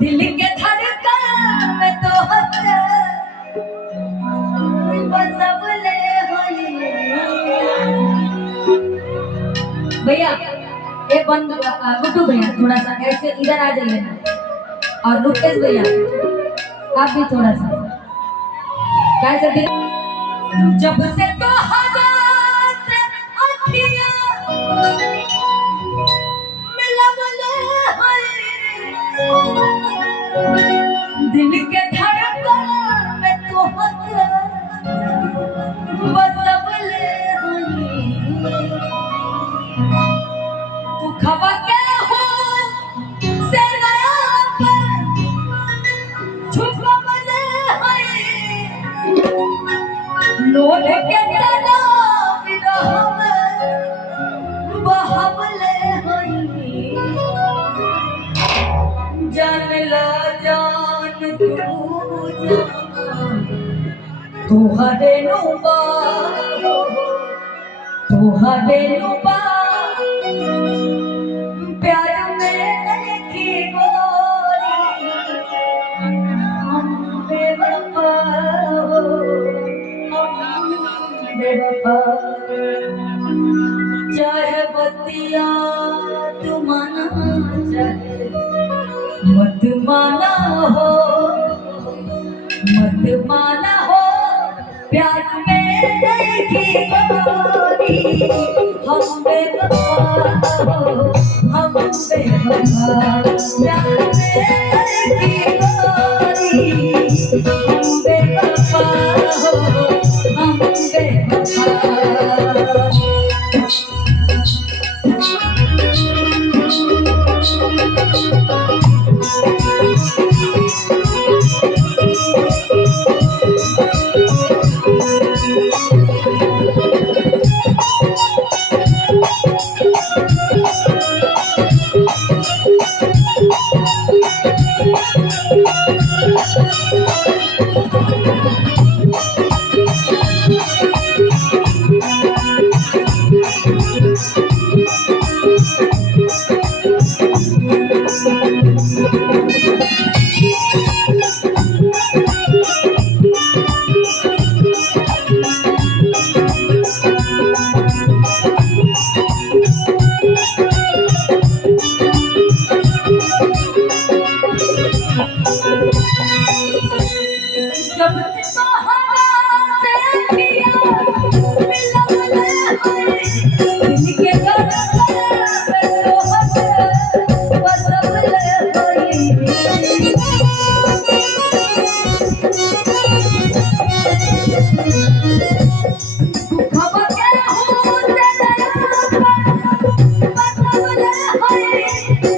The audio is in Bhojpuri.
दिल के धड़कन में तो बसवले होई। भैया ये बंद गुड्डू भैया थोड़ा सा ऐसे इधर आ जाइए ना, और रुकेश भैया आप भी थोड़ा सा कैसे दिल जब से तो हवा से अखियां मिलवले होई। दिल के धड़कन में तो बसवले होई। तू खबर के हो से नया पर छुपवले होई। लोड के तना विरह में बहवले होई। जान ला जान तू जान तुहरे नुबा तुहरे नुबा प्यार में नहीं गोरी हम बेवफा बेवफा। चाहे बतिया तू माना चाहे मत माना हो मत माना हो प्यार में नहीं गोरी हम बेवफा हो हम बेवफा। प्यार में नहीं गोरी हम बेवफा हो हम बेवफा। खबर के हो से नया पर बसवले होई।